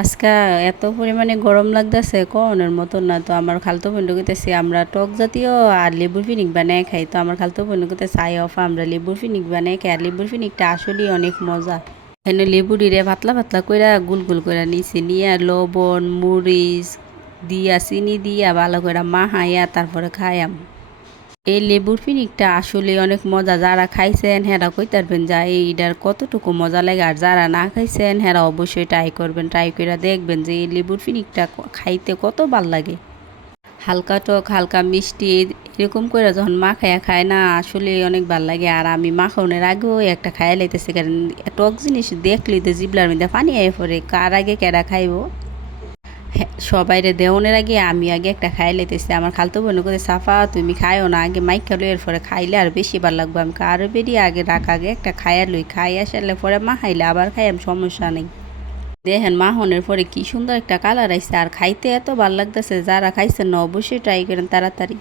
আজকে এত পরিমাণে গরম লাগতেছে কোনের মতন না। তো আমার খালতো বোন কইতেছে আমরা টক জাতীয় আর লেবুর ফিনিক বানায় খাই। তো আমার খালতো বোন কইতেছে আই অফ আমরা লেবুর ফিনিক বানায় খাই। আর লেবুর ফিনিকটা আসলেই অনেক মজা। এনে লেবুডিরে পাতলা পাতলা কইরা গুল গুল কইরা নিছি, নিয়ে লবণ মরিচ দিয়া চিনি দিয়া ভালো করে মাহাইয়া তারপরে খাইয়াম। এই লেবুর ফিনিকটা আসলে অনেক মজা। যারা খাইছেন হেরা কইতারবেন যা এইটার কতটুকু মজা লাগে, আর যারা না খাইছেন হেরা অবশ্যই ট্রাই করবেন। ট্রাই করে দেখবেন যে এই লেবুর ফিনিকটা খাইতে কত ভাল লাগে। হালকা টক হালকা মিষ্টি এরকম করে যখন মাখাইয়া খায় না আসলে অনেক ভাল লাগে। আর আমি মাখানোর আগেও একটা খাইয়া লাইতেছি, কারণ টক জিনিস দেখলেই তো জিবলার মধ্যে পানি আয় পড়ে। কার আগে কেডা খাইবো, সবাইরে দেওনের আগে আমি আগে একটা খাই লাইতেছি। আমার খালতো বোন করে সাফা তুমি খাইও না, আগে মাইক খালো, এর পরে খাইলে আর বেশি ভালো লাগবে। আমি আরও বেরিয়ে আগে রাখ, আগে একটা খাইয়া লই, খাই আসালে পরে মা খাইলে আবার খাই, আমি সমস্যা নেই। দেখেন মাহনের পরে কি সুন্দর একটা কালার আইছে, আর খাইতে এত ভালো লাগতেছে। যারা খাইছেন না অবশ্যই ট্রাই করেন তাড়াতাড়ি।